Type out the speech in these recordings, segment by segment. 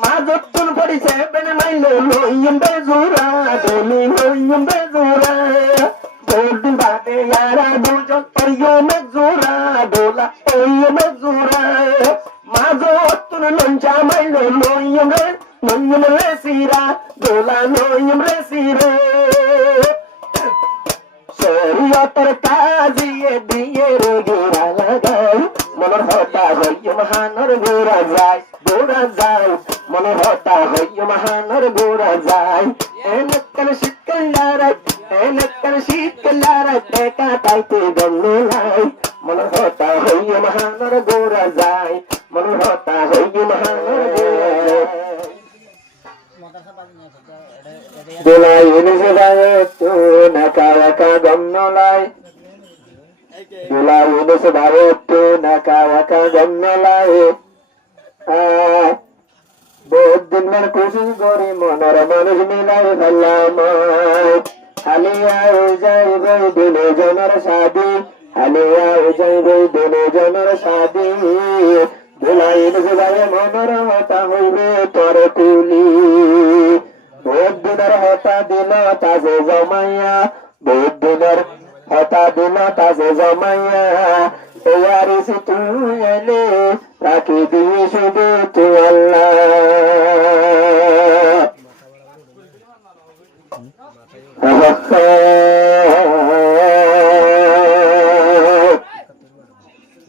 মাজতুন পড়িছে বেনে মাইলো লইম বেজুরা দলি লইম বেজুরা গোল্ডন বাদে ইয়ারা দুজন পরিও মেজুরা দোলা ওইও মেজুরা মাজতুন লঞ্চা মাইলো লইম রে সিরা দোলা লইম রে সিরে শরীয়তের কাজিয়ে দিয়ে রে গোরা লাগাই মনের হতা হইয় মহানর গোরা যায় মনের হতা হইয় মহানর গোরা যায় এনেকন শীতকালার টেকা তাইতে গন্নে লাই মনের হতা হইয় মহানর গোরা যায় মনের হতা হইয় মহানর গোরা Dulai ini sebagai tu nakawaka gomnolai. Dulai ini sebagai tu nakawaka gomnolai. Bodin merkusi gori monar manus milai halamai. Halia ujai bai dune jonar sadi. Halia ujai bai dune jonar sadi. Dulai ini sebagai monar hota hoibe tore tuli. Bodiner hota dilo taze zamaya Bodiner hota dilo taze zamaya Eyari si tu ele Raki diye shudu tu Allah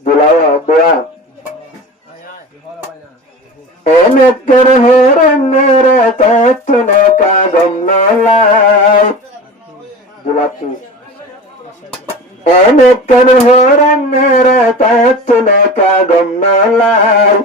Dulawa dua Emekkar horannara tattuna ka gomnalai Dulati Emekkar horannara tattuna ka gomnalai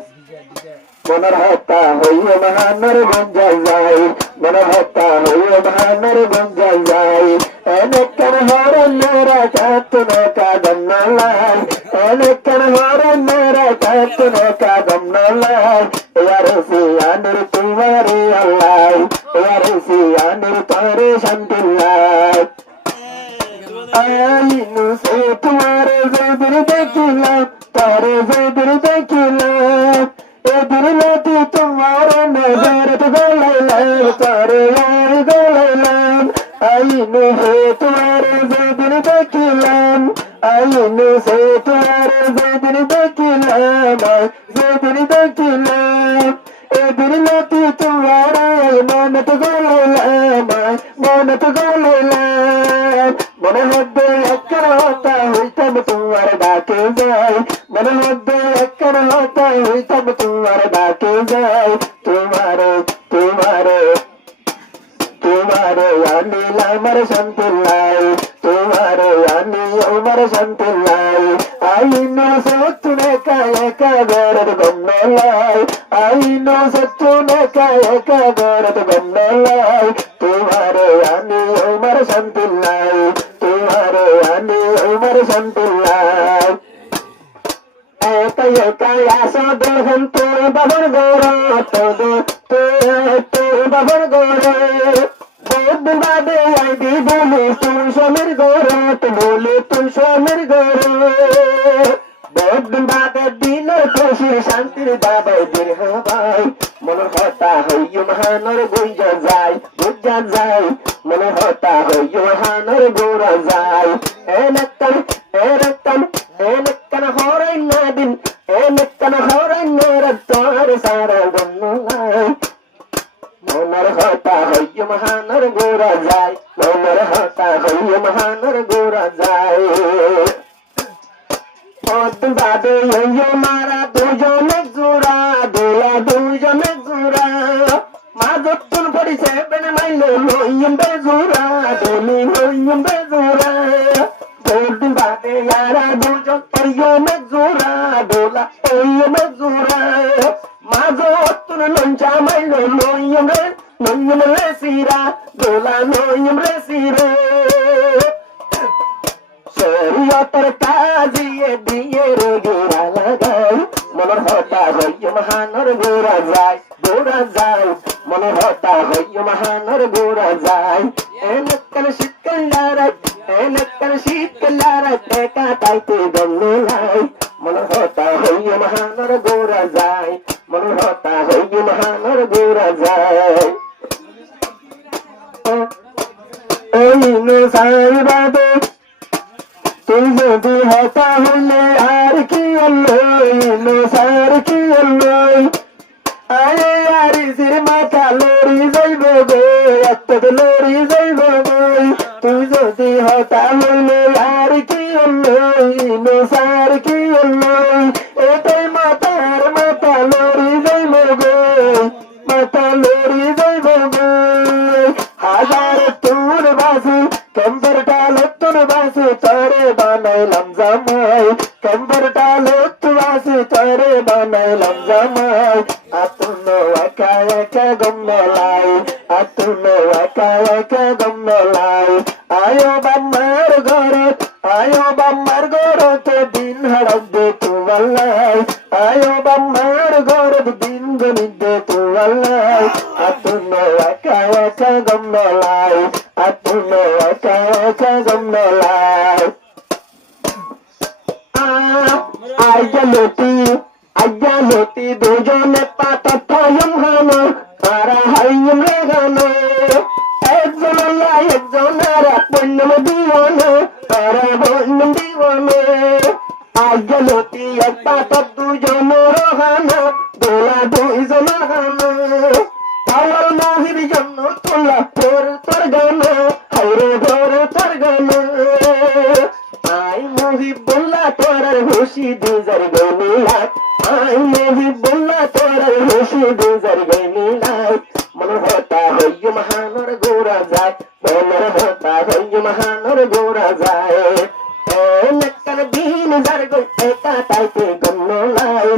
Monar hota hoiyo mahanar gonjai Monar hota hoiyo mahanar gonjai Emekkar horannara tattuna ka gomnalai Emekkar horannara tattuna ka gomnalai Yarisi anir tumari Allah Yarisi anir tare shantillah Ayinu se tumare zedir dekila Tare zedir dekila Edir lati tumare nazarat golaylan Tare yar golaylan Ayinu se tumare zedir dekila Ayinu se tumare zedir dekila Zedir dekila Edir lati tumare manat golaylan Manat golaylan Mone hodde ekkar hota huitam tumar dake jai Mone hodde ekkar hota huitam tumar dake jai Tumare yani lamar shantilai Tumare yani umar shantilai Aino sattune kaya ka gorad gomnalai Aino sattune kaya ka gorad gomnalai Tumare yani umar shantilai Tumare yani umar shantilai Eka yasa dohan tu babar gora tu babar gora Bod bade ai di bole tu shamir gora tu bole tu shamir gora Bod bade dilo khoshir shantir baba dirha bai Monar hota hoiyo mahanar goija jai Monar hota hoiyo mahanar gora jai Enakkan horai nadin Enakkan horai narat tar sara gonnai Monar hota hoiyo mahanar gora jai Monar hota hoiyo mahanar gora jai Od bade yoyo mara dujo mezura Dula dujo mezura Mazotun padiche bene mailo loyim bezura Duli loyim bezura Golden bade yara dujon pariyo mezura Dula oyo mezura Mazotun loncha mailo loyim re sira Dula loyim re sira শরীয়তের কাজিয়ে দিয়ে রে গোরা লাগাই মনের হতা হইয় মহানর গোরা যায় মনের হতা হইয় মহানর গোরা যায় এনেকন শীতকালার টেকা তাইতে গন্নে লাই মনের হতা হইয় মহানর গোরা যায় মনের হতা হইয়ে মহানর গোরা যায় ওই নো সাইবাদে তুই যদি হতা হইলে আর কি হলো সার কি হলো আরে আরে সির মাথা লড়ি যাইব গো এত লড়ি যাইব গো তুই যদি হতা হইলে আর কি হলো সার কি হলো এটাই মাথার মাথা লড়ি যাইব গো মাথা লড়ি যাইব গো হাজার তোর বাসু কম্বরটা লতুন বাসু তরে বানাইলাম জামাই কম্বরটা লতু বাসু তরে বানাইলাম জামাই আতুনো একা একা গম্মেলাই আতুনো একা একা গম্মেলাই আয়ো বাম্মার ঘরত দিন হারাব দে তুয়াল্লাই আয়ো বাম্মার ঘরত দিন গণিত দে তুয়াল্লাই আতুনো একা একা গম্মেলাই আতুনো একা একা গম্মেলাই আজ্ঞালতি দুজনে পাতা থয়ম হানো তারা হাইম রে গানো একজন আল্লাহ একজন আর পণ্যম দিওয়ানো তারা বন্য দিওয়ানো আজ্ঞালতি এক পাতা দুজন রহানো দোলা দুইজন হানো পাওয়ার নাহির জন্য তোলা তোর গানো হাইরে ঘর তোর গানো আই মহিবুল্লাহ তোরার খুশি দুজার গমিলাই আই মহিবুল্লাহ তোরার খুশি দুজার গমিলাই মন হতা হইয় মহানর গোরা যায় মনের হতা হইয় মহানর গোরা যায় এনেকার দিন যার গো একা তাইতে গমলাই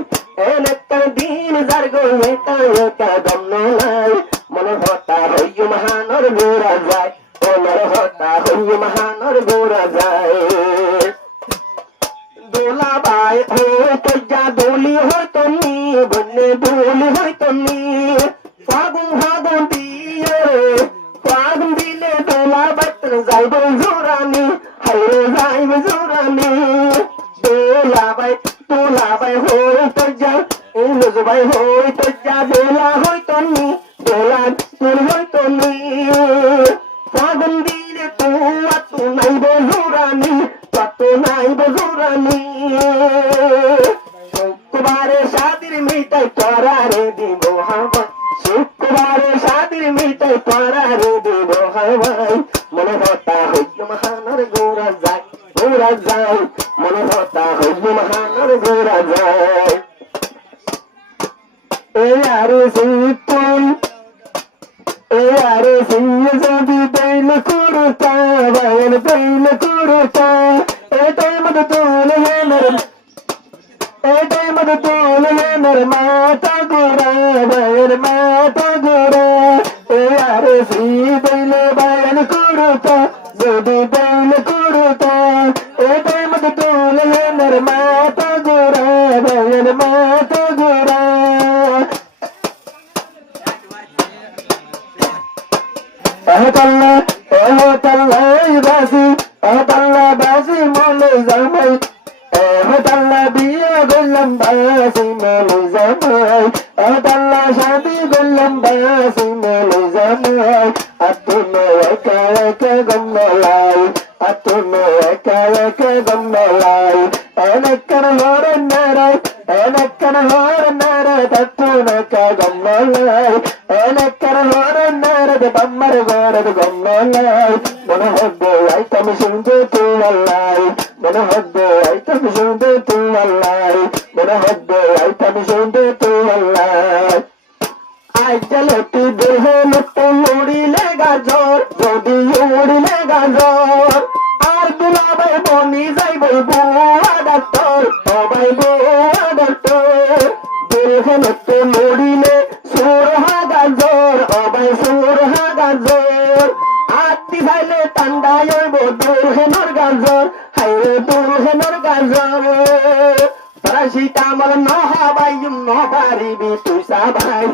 এনেকার দিন যার গো একা একা গমলাই মন হতা হইয় মহানর গোরা যায় মনের হতা হইয় মহানর গোরা যায় দোলা বাই হইতো যা দোলি হইতো নি বলে দোলি হইতো নি ফাগুন দিলে দোলা বাতন যাইব জোরানি হাইরে যাইব জোরানি দোলা বাই হইতো যা ইলজ বাই হইতো যা দোলা হইতো নি দোলা তোর হইতো নি ফাগুন দিলে তু নাইব জোরানি তত নাইব জোরানি শুক্রবারে শাদির মিটাই তোরারে দিব হাওয়াই শুক্রবারে শাদির মিটাই তোরারে দিব হাওয়াই মনে হতা হইয় মহানর গোরা যায় মনে হতা হইয় মহানর গোরা যায় এ আরে সিতুন এ আরে সিয়ে যদি বেল কুরতা বায়ন বেল কুরতা এটাই মত তোলে মেরে মাতা গোরা বায়ন মাতা গোরা এ আরে সি বেল বায়ন কুরতা যদি বেল কুরতা এটাই মত তোলে মেরে মাতা গোরা বায়ন মাতা গোরা বাসি মনে জামাই বিয়ে করলাম বাসি মনে জামাই শাদি করলাম বাসি মনে জামাই আতুনো একা একা গম্মেলাই আতুনো একা একা গম্মেলাই এনেকার হরণ নারায় তাতুনো একা গম্মেলাই এনেকার হরণ নারায় বাম্মার ঘরের গম্মেলাই মনে হব্বে আইতাম শুনতে তুয়াল্লাই মনে হব্বে আইতাম শুনতে তুয়াল্লাই মনে হব্বে আইতাম শুনতে তুয়াল্লাই আইজালতি দেহ মতো উড়িলে গাজর যদি উড়িলে গাজর আর দুলাবাই বনি যাইব বুয়া ডাক্তার সবাই বুয়া ডাক্তার দেহ মতো উড়িলে সুরহা গাজর অবাই সুরহা গাজর আত্মি যাইলে ঠান্ডা হইব দুলহেনর গাজর হাইরে দুলহেনর গাজর paracetamol নহাবাইম নপারিবি তুই সাবাই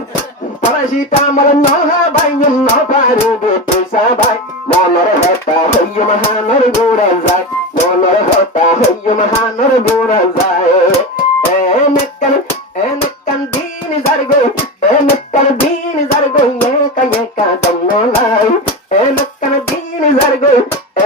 paracetamol নহাবাইম নপারিবি তুই সাবাই মনের হতা হইয় মহানর গোরা যায় মনের হতা হইয় মহানর গোরা যায় এনেকান দিন zargo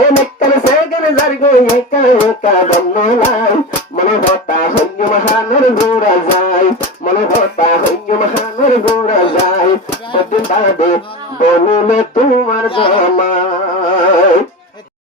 enekkan segan zargo eka eka donnolai mone hota honyo mahanor gora jai mone hota honyo mahanor gora jai bodin bade bonule tumar jamai